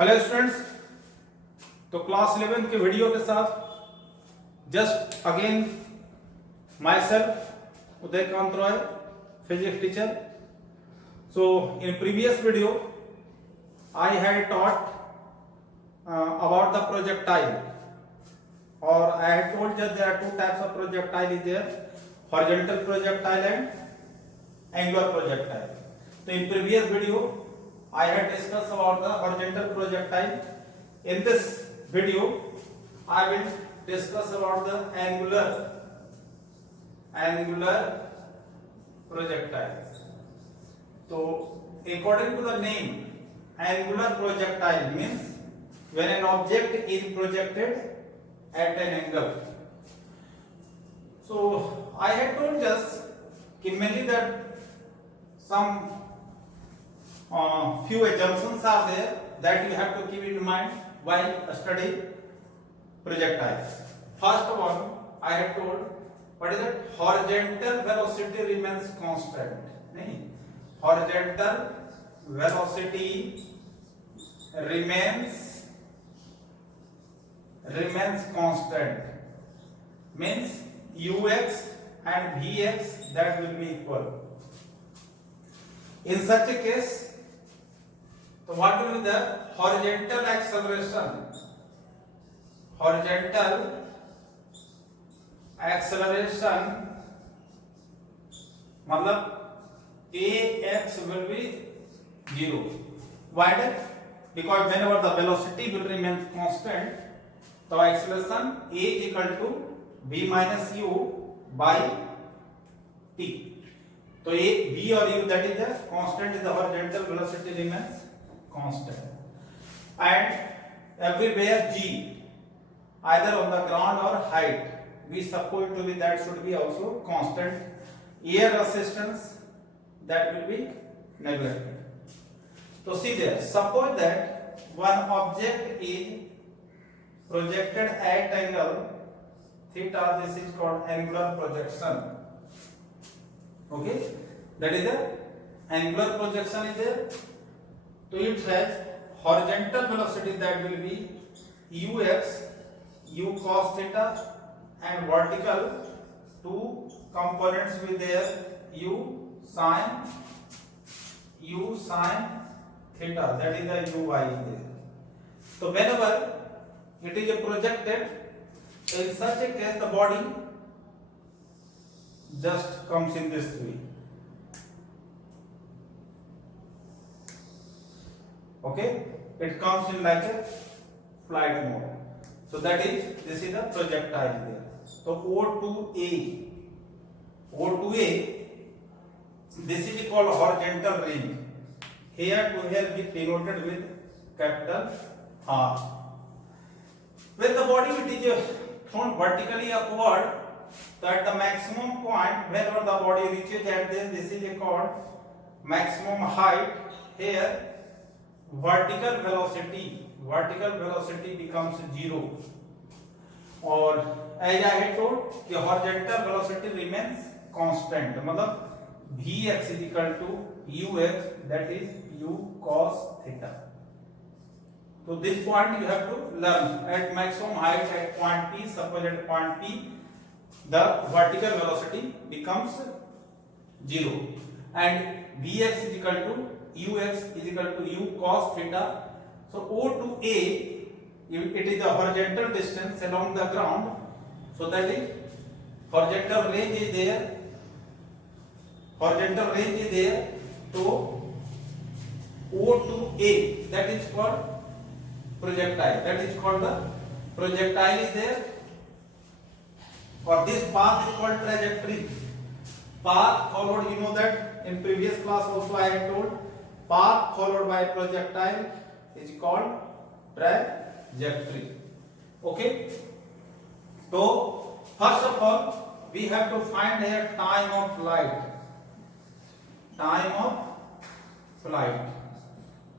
Hello students, तो class 11 के video के साथ just again my self Udaykant Roy, physics teacher. So in previous video I had taught about the projectile, or I had told that there are two types of projectile is there: horizontal projectile and angular projectile. So in previous video I had discussed about the horizontal projectile. In this video I will discuss about the angular projectile. So according to the name, angular projectile means when an object is projected at an angle. So I had told just mainly that some few assumptions are there that you have to keep in mind while studying projectiles. First of all, I had told what is it? Horizontal velocity remains constant. नहीं, horizontal velocity remains constant, means ux and vx that will be equal. In such a case, so what will be the horizontal acceleration? Horizontal acceleration मतलब ax will be 0. Why that? Because whenever the velocity will remain constant, so acceleration a is equal to v minus u by t. So a, v or u, that is the constant, is the horizontal velocity remains constant, and everywhere g, either on the ground or height, we suppose to be that should be also constant. Air resistance that will be neglected. So see there, suppose that one object is projected at angle theta, this is called angular projection. Okay, that is the angular projection is there. So it has horizontal velocity that will be ux, u cos theta, and vertical two components will there, u sin theta, that is the uy is there. So whenever it is projected, in such a case the body just comes in this way. Okay, it comes in like a flight mode. So that is, this is the projectile there. So O2A, this is called horizontal range. Here to here be denoted with capital R. When the body it is thrown vertically upward, so at the maximum point, whenever the body reaches at this is called maximum height. Here vertical velocity becomes 0. और as I had told कि horizontal velocity remains constant, मतलब vx is equal to ux, that is u cos theta. So this point you have to learn. At maximum height at point P, suppose at point P the vertical velocity becomes 0 and vx is equal to ux is equal to u cos theta. So O to A, it is the horizontal distance along the ground, so that is horizontal range is there. So O to A, that is called projectile. That is called the projectile is there. Or this path is called trajectory. Path followed, you know that in previous class also I had told, path followed by projectile is called trajectory. Okay, so first of all we have to find here time of flight.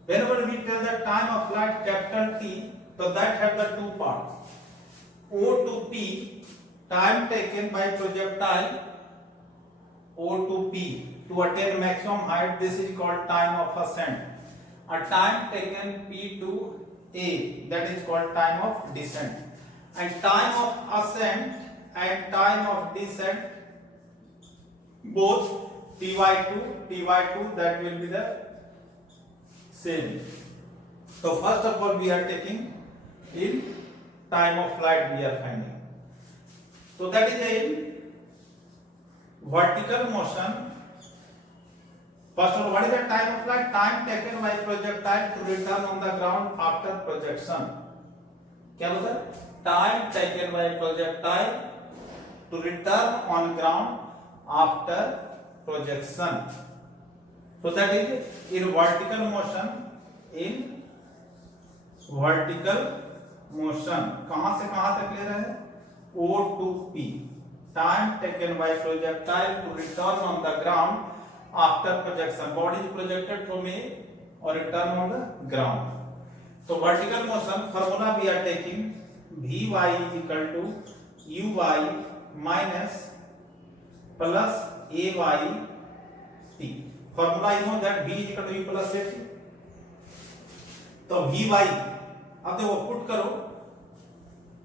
Whenever we tell the time of flight capital T, so that have the two parts. O to P, time taken by projectile O to P, to attain maximum height, this is called time of ascent. A time taken P to A, that is called time of descent. And time of ascent and time of descent, both Ty2, that will be the same. So first of all we are taking in time of flight we are finding. So that is in vertical motion. First of all, what is the time of flight? Time taken by projectile to return on the ground after projection. क्या होता है? Time taken by projectile to return on ground after projection. So that is in vertical motion. In vertical motion, कहां से कहां तक ले रहे हैं? O to P. Time taken by projectile to return on the ground after projection. Body is projected from A or return on the ground. So vertical motion formula we are taking Vy is equal to Uy minus plus Ay T. Formula you know that V is equal to U plus A T. तो Vy अब देखो put करो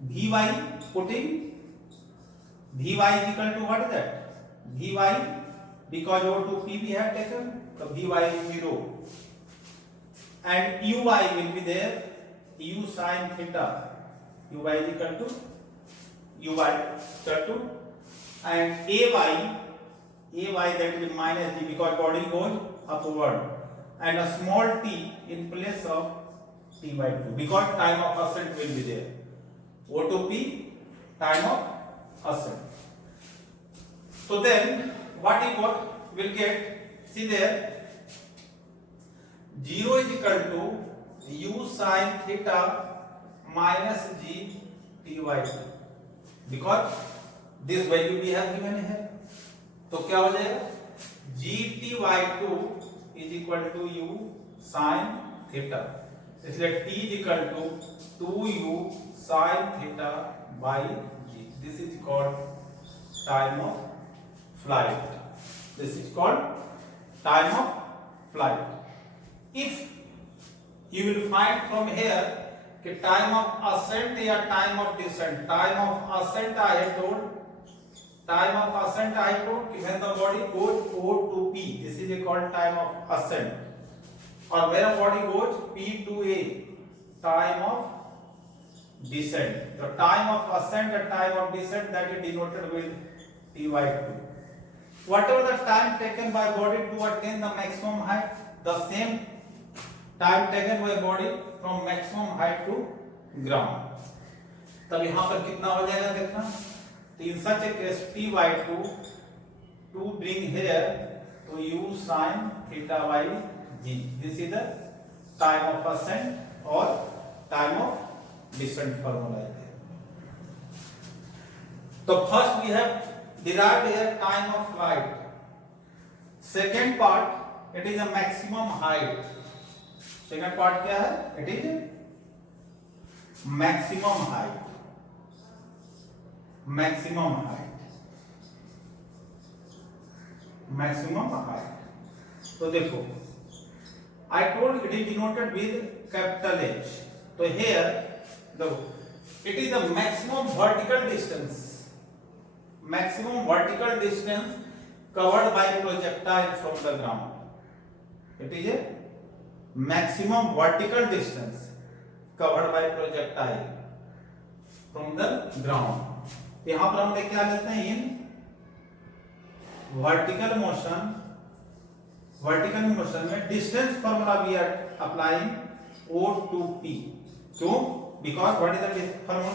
Vy putting Vy is equal to what is that? Vy, because O to P we have taken, so Vy is 0. And Uy will be there, U sin theta. Uy is equal to and Ay that will be minus G because body goes upward. And a small t in place of T by 2 because time of ascent will be there. O to P, time of ascent. So then what you got will get, see there, 0 is equal to U sin theta minus G T by 2 because this value we have given here. तो क्या हो जाएगा? G T by 2 is equal to U sin theta. इसलिए T is equal to 2U sin theta by G. This is called time of flight. This is called time of flight. If you will find from here कि time of ascent या time of descent. Time of ascent I have told. Time of ascent I have told कि when the body goes O to P, this is called time of ascent. और मेरा body goes P to A, time of descent. The time of ascent and time of descent that is denoted with T by 2. Whatever the time taken by body to attain the maximum height, the same time taken by body from maximum height to ground. तब यहाँ पर कितना हो जाएगा देखना. तो in such a case T by 2 to bring here to U sin theta by G. This is the time of ascent or time of descent formula. So first we have derived here time of flight. Second part, it is a maximum height. Second part क्या है? It is maximum height. Maximum height. Maximum height. तो देखो, I told it is denoted with capital H. So here, it is the maximum vertical distance. Maximum vertical distance covered by projectile from the ground. It is a maximum vertical distance covered by projectile from the ground. यहाँ पर हम क्या लेते हैं? इन vertical motion में distance formula we are applying O to P. क्यों? Because what is the formula?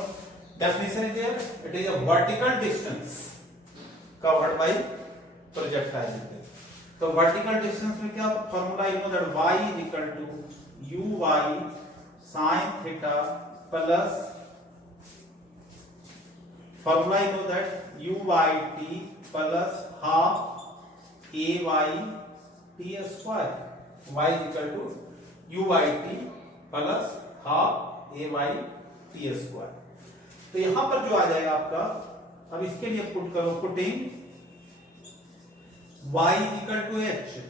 Definition is there. It is a vertical distance covered by projectile. तो vertical distance में क्या formula? You know that y is equal to Uy sin theta plus formula you know that Uyt plus half Ayt square. Y is equal to Uyt plus half Ayt square. तो यहां पर जो आ जाएगा आपका, अब इसके लिए पुट करो, putting y is equal to h.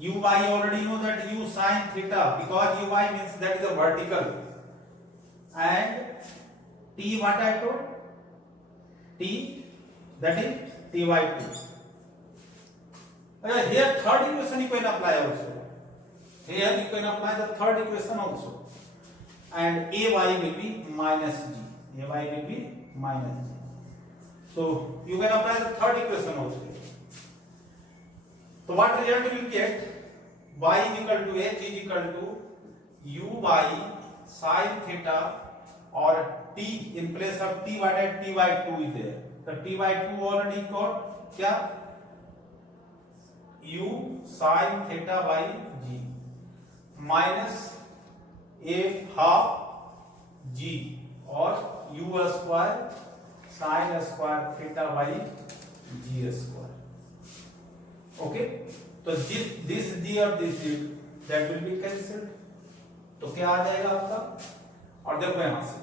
uy already know that u sin theta, because uy means that is a vertical, and t what I told, t that is t by 2. Here third equation you can apply also. Here you can apply the third equation also, and ay will be minus g. Ay will be minus g. So you can apply the third equation also. So what result you will get? Y is equal to h is equal to uy sin theta, or t in place of t by t by 2 is there. So t by 2 already got क्या? u sin theta by g minus a half g, और u square sin square theta by g square. Okay, तो this g और this g that will be cancelled. तो क्या आ जाएगा आपका? और देखो यहां से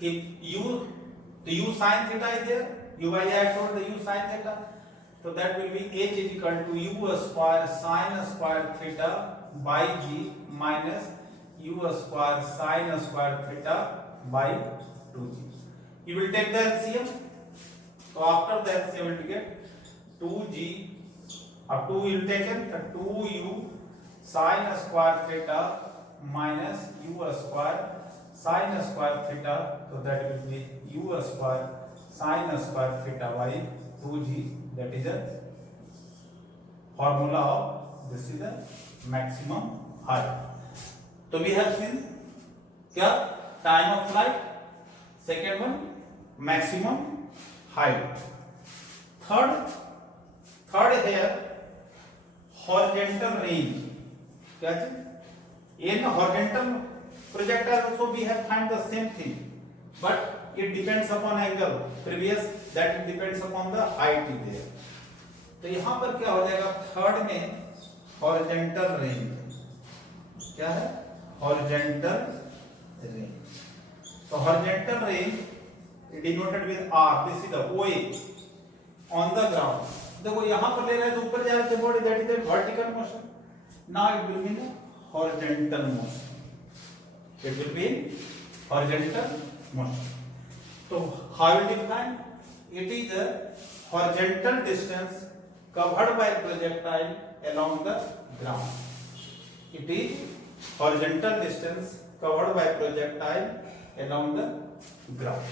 कि u sin theta is there, u by I told the u sin theta, so that will be h is equal to u square sin square theta by g minus u square sin square theta by 2g. You will take the LCM. So after the LCM you will get 2g, or 2 you will take it, 2u sin square theta minus u square sin square theta, so that will be u square sin square theta by 2g. That is the formula of this is the maximum height. So we have seen क्या? Time of flight. Second one, maximum height. Third here, horizontal range. क्या चीज? In horizontal projectile also we have find the same thing, but it depends upon angle. Previous that it depends upon the height is there. तो यहाँ पर क्या हो जाएगा? Third में horizontal range. क्या है? Horizontal range. So horizontal range denoted with R. This is the OA on the ground. देखो यहाँ पर ले रहे हैं तो ऊपर जा रहे थे body, that is the vertical motion. Now it will be in horizontal motion. It will be in horizontal motion. So how you define? It is a horizontal distance covered by projectile along the ground. It is horizontal distance covered by projectile along the ground.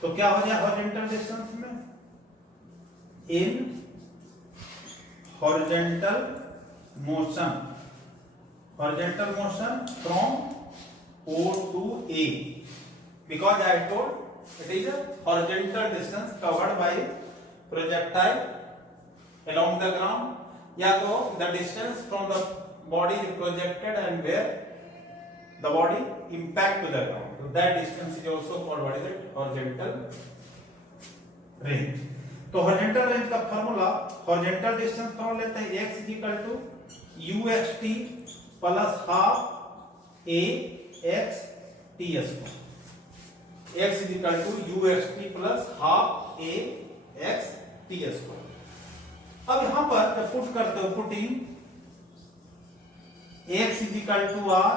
तो क्या हो जाए horizontal distance में? In horizontal motion from O to A, because I told it is a horizontal distance covered by projectile along the ground, या तो the distance from the body is projected and where the body impact to the ground, so that distance is also called what is it? Horizontal range. तो horizontal range का formula, horizontal distance कौन लेते हैं? x is equal to uxt plus half a x t square. x is equal to uxt plus half a x t square. अब यहां पर जब put करते हो, putting x is equal to r,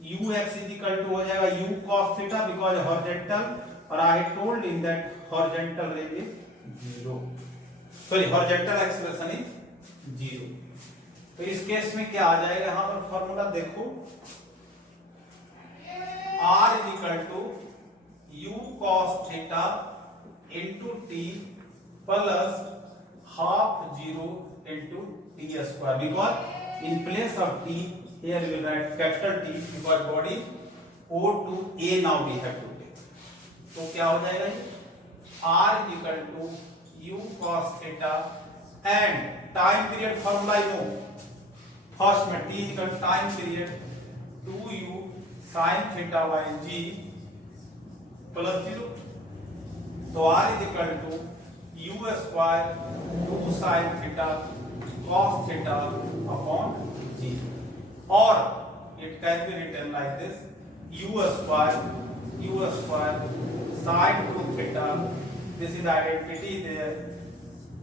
ux is equal to हो जाएगा u cos theta because horizontal, और I told in that horizontal range is 0. Sorry, horizontal expression is 0. तो इस केस में क्या आ जाएगा? यहां पर फॉर्मूला देखो, r is equal to u cos theta into t plus half 0 into t square, because in place of t here we will write capital T because body O to A now we have to take. तो क्या हो जाएगा ये? R is equal to u cos theta and time period formula you know. First में t is equal to time period 2u sin theta by g plus 0. तो R is equal to u square 2 sin theta cos theta upon g, or it can be written like this: u square sin 2 theta. This is identity there.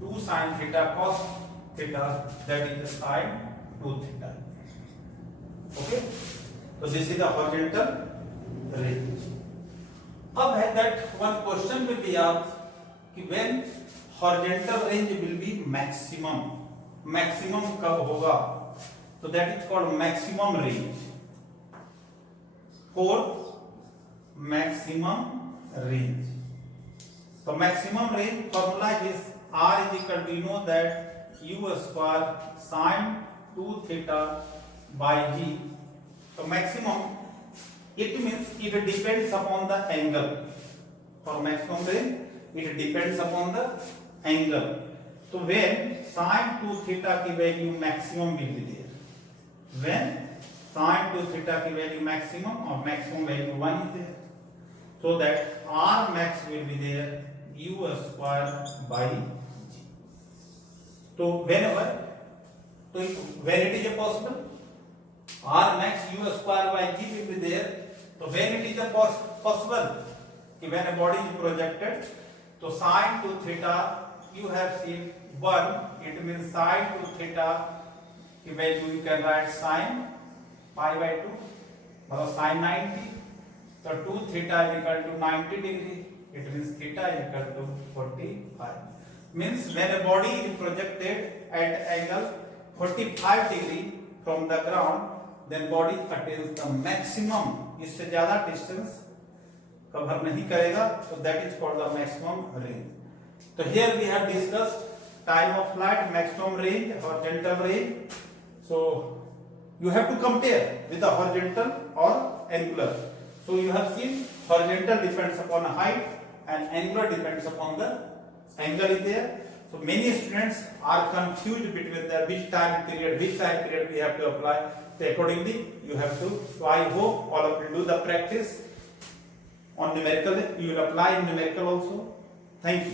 2 sin theta cos theta, that is the sine 2 theta. Okay, so this is the horizontal range. अब है that one question will be asked कि when horizontal range will be maximum, maximum कब होगा, तो that is called maximum range. For maximum range, so maximum range formula is R is equal to, you know that u square sin 2 theta by g. So maximum, it means it depends upon the angle. For maximum range, it depends upon the angle. So when sin 2 theta की value maximum will be there, when sin 2 theta की value maximum or maximum value 1 is there, so that R max will be there u square by g. So whenever, so when it is possible, R max u square by g will be there. So when it is possible, when a body is projected, so sin 2 theta you have seen 1, it means sin 2 theta की value you can write sin pi by 2, मतलब sin 90. So 2 theta is equal to 90 degree, it means theta is equal to 45. Means when a body is projected at angle 45 degree from the ground, then body attains the maximum, इससे ज्यादा distance cover नहीं करेगा, so that is called the maximum range. So here we have discussed time of flight, maximum range, horizontal range. So you have to compare with the horizontal or angular. So you have seen horizontal depends upon height and angular depends upon the angle is there. So many students are confused between the which time period we have to apply. So accordingly you have to. So I hope all of you do the practice on numerical. You will apply in numerical also. Thank you.